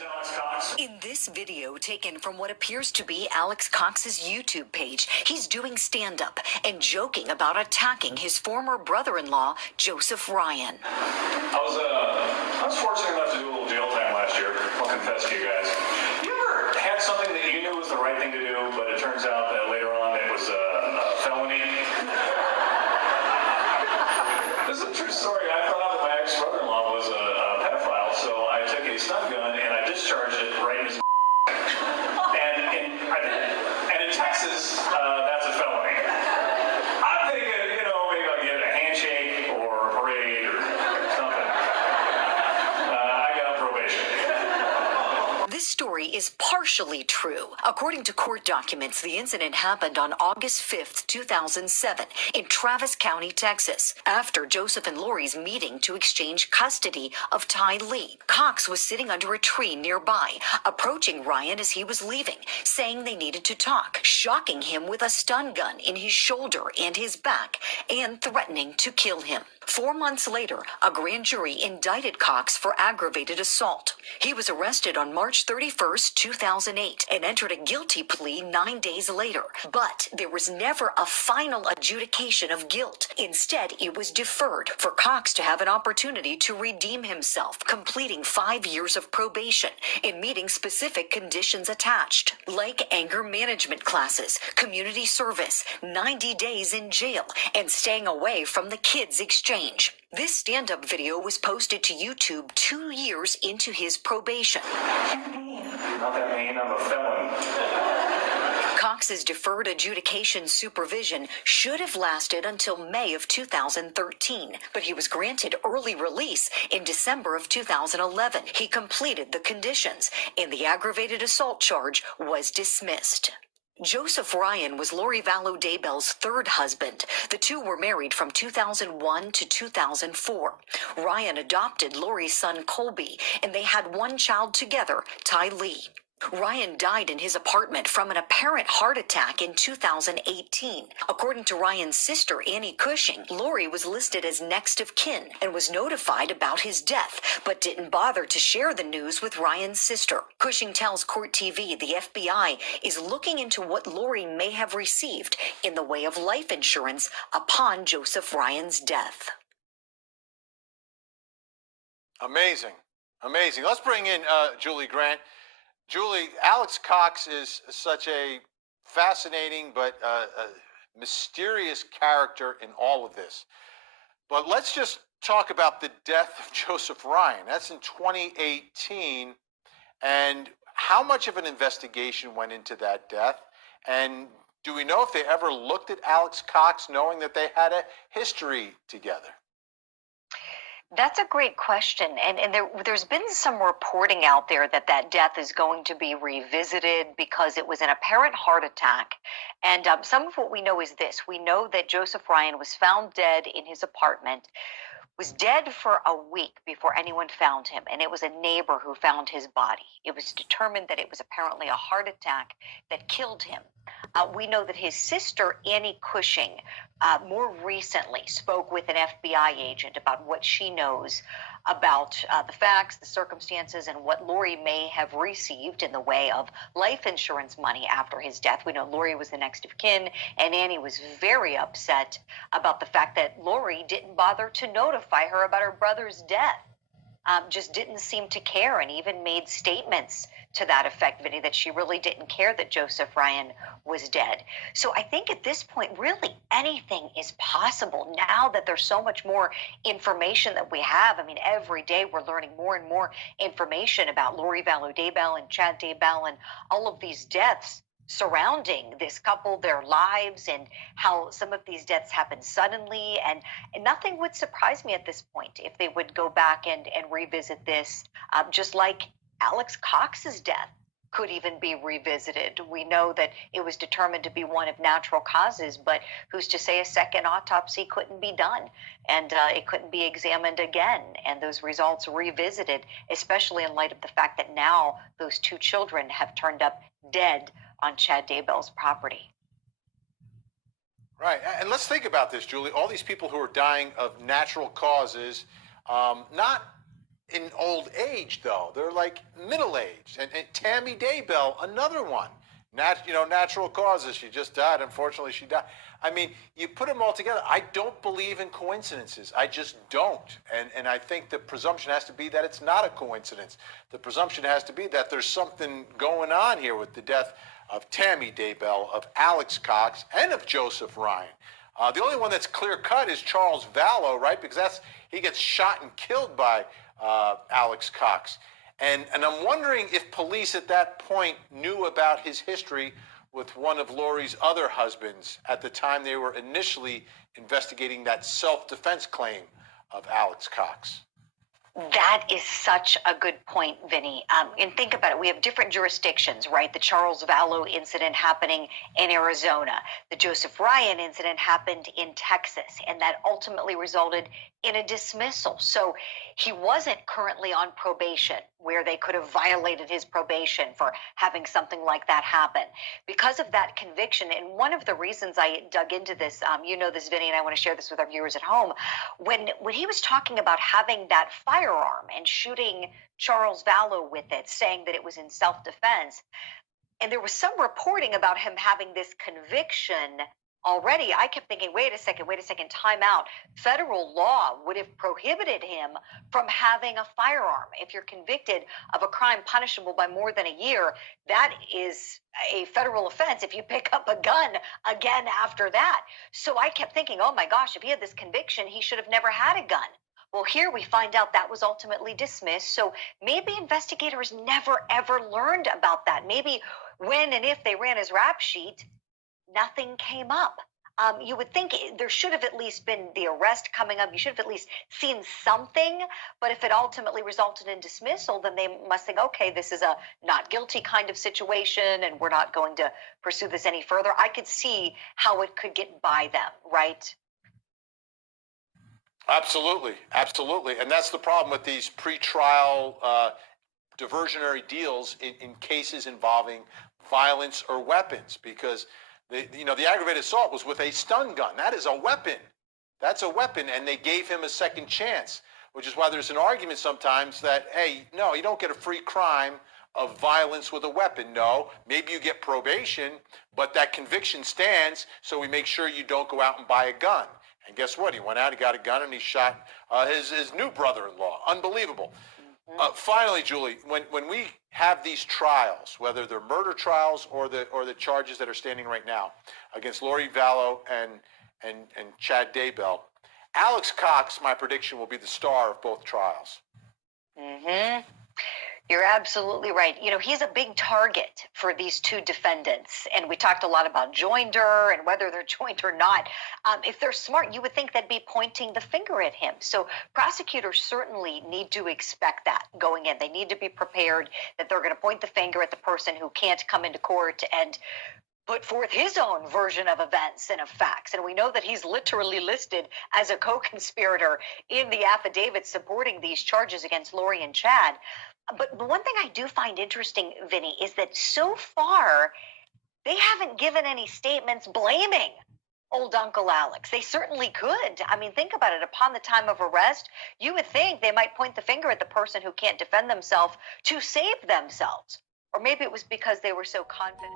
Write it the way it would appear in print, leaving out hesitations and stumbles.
name's Alex Cox. In this video taken from what appears to be Alex Cox's YouTube page, he's doing stand-up and joking about attacking his former brother-in-law, Joseph Ryan. I was fortunate enough to do a little jail time last year. I'll confess to you guys. You ever had something that you knew was the right thing to do, but it turns out that later on it was a felony? This is a true story. I found out that my ex-brother-in-law was a pedophile, so I took a stun gun and I discharged it right in his and I did. And in Texas, that's a felony. I'm thinking, maybe I'll get a handshake or a parade or something. I got probation. This story is partially true. According to court documents, the incident happened on August 5th, 2007, in Travis County, Texas, after Joseph and Lori's meeting to exchange custody of Ty Lee. Cox was sitting under a tree nearby, approaching Ryan as he was leaving, saying they needed to talk, shocking him with a stun gun in his shoulder and his back, and threatening to kill him. 4 months later, a grand jury indicted Cox for aggravated assault. He was arrested on March 31st, 2008, and entered a guilty plea 9 days later. But there was never a final adjudication of guilt. Instead, it was deferred for Cox to have an opportunity to redeem himself, completing 5 years of probation and meeting specific conditions attached, like anger management classes, community service, 90 days in jail, and staying away from the kids' exchange. This stand-up video was posted to YouTube 2 years into his probation. Not that mean, I'm a felon. Cox's deferred adjudication supervision should have lasted until May of 2013, but he was granted early release in December of 2011. He completed the conditions, and the aggravated assault charge was dismissed. Joseph Ryan was Lori Vallow Daybell's third husband. The two were married from 2001 to 2004. Ryan adopted Lori's son Colby, and they had one child together, Ty Lee. Ryan died in his apartment from an apparent heart attack in 2018. According to Ryan's sister, Annie Cushing, Lori was listed as next of kin and was notified about his death, but didn't bother to share the news with Ryan's sister. Cushing tells Court TV the FBI is looking into what Lori may have received in the way of life insurance upon Joseph Ryan's death. Amazing. Amazing. Let's bring in Julie Grant. Julie, Alex Cox is such a fascinating but mysterious character in all of this. But let's just talk about the death of Joseph Ryan. That's in 2018. And how much of an investigation went into that death? And do we know if they ever looked at Alex Cox knowing that they had a history together? That's a great question. And there's been some reporting out there that death is going to be revisited because it was an apparent heart attack. And some of what we know is this. We know that Joseph Ryan was found dead in his apartment, was dead for a week before anyone found him. And it was a neighbor who found his body. It was determined that it was apparently a heart attack that killed him. We know that his sister, Annie Cushing, more recently spoke with an FBI agent about what she knows about the facts, the circumstances, and what Lori may have received in the way of life insurance money after his death. We know Lori was the next of kin, and Annie was very upset about the fact that Lori didn't bother to notify her about her brother's death. Just didn't seem to care, and even made statements to that effect, Vinny, that she really didn't care that Joseph Ryan was dead. So I think at this point, really anything is possible now that there's so much more information that we have. I mean, every day we're learning more and more information about Lori Vallow Daybell and Chad Daybell and all of these deaths surrounding this couple, their lives, and how some of these deaths happen suddenly. And nothing would surprise me at this point if they would go back and revisit this, just like Alex Cox's death could even be revisited. We know that it was determined to be one of natural causes, but who's to say a second autopsy couldn't be done and it couldn't be examined again and those results revisited, especially in light of the fact that now those two children have turned up dead on Chad Daybell's property. Right, and let's think about this, Julie. All these people who are dying of natural causes, not in old age, though. They're like middle-aged. And Tammy Daybell, another one. Natural causes. She just died. Unfortunately, she died. I mean, you put them all together. I don't believe in coincidences. I just don't. And I think the presumption has to be that it's not a coincidence. The presumption has to be that there's something going on here with the death of Tammy Daybell, of Alex Cox, and of Joseph Ryan. The only one that's clear-cut is Charles Vallow, right? Because he gets shot and killed by Alex Cox. And I'm wondering if police at that point knew about his history with one of Lori's other husbands at the time they were initially investigating that self-defense claim of Alex Cox. That is such a good point, Vinny. And think about it. We have different jurisdictions, right? The Charles Vallow incident happening in Arizona. The Joseph Ryan incident happened in Texas, and that ultimately resulted in a dismissal. So he wasn't currently on probation, where they could have violated his probation for having something like that happen. Because of that conviction, and one of the reasons I dug into this, you know this, Vinny, and I want to share this with our viewers at home, when he was talking about having that firearm and shooting Charles Vallow with it, saying that it was in self-defense, and there was some reporting about him having this conviction already, I kept thinking, wait a second, time out. Federal law would have prohibited him from having a firearm. If you're convicted of a crime punishable by more than a year, that is a federal offense if you pick up a gun again after that. So I kept thinking, oh my gosh, if he had this conviction, he should have never had a gun. Well, here we find out that was ultimately dismissed. So maybe investigators never, ever learned about that. Maybe when and if they ran his rap sheet, nothing came up. You would think there should have at least been the arrest coming up. You should have at least seen something. But if it ultimately resulted in dismissal, then they must think, okay, this is a not guilty kind of situation, and we're not going to pursue this any further. I could see how it could get by them, right? Absolutely. And that's the problem with these pretrial diversionary deals in cases involving violence or weapons, because the aggravated assault was with a stun gun. That is a weapon. That's a weapon, and they gave him a second chance, which is why there's an argument sometimes that, hey, no, you don't get a free crime of violence with a weapon. No, maybe you get probation, but that conviction stands, so we make sure you don't go out and buy a gun. And guess what? He went out, he got a gun, and he shot his new brother-in-law. Unbelievable. Finally, Julie, when we have these trials, whether they're murder trials or the charges that are standing right now against Lori Vallow and Chad Daybell, Alex Cox, my prediction, will be the star of both trials. Mm-hmm. You're absolutely right. You know, he's a big target for these two defendants. And we talked a lot about joinder and whether they're joined or not. If they're smart, you would think they'd be pointing the finger at him. So prosecutors certainly need to expect that going in. They need to be prepared that they're going to point the finger at the person who can't come into court and put forth his own version of events and of facts. And we know that he's literally listed as a co-conspirator in the affidavit supporting these charges against Lori and Chad. But the one thing I do find interesting, Vinny, is that so far they haven't given any statements blaming old Uncle Alex. They certainly could. I mean, think about it. Upon the time of arrest, you would think they might point the finger at the person who can't defend themselves to save themselves. Or maybe it was because they were so confident.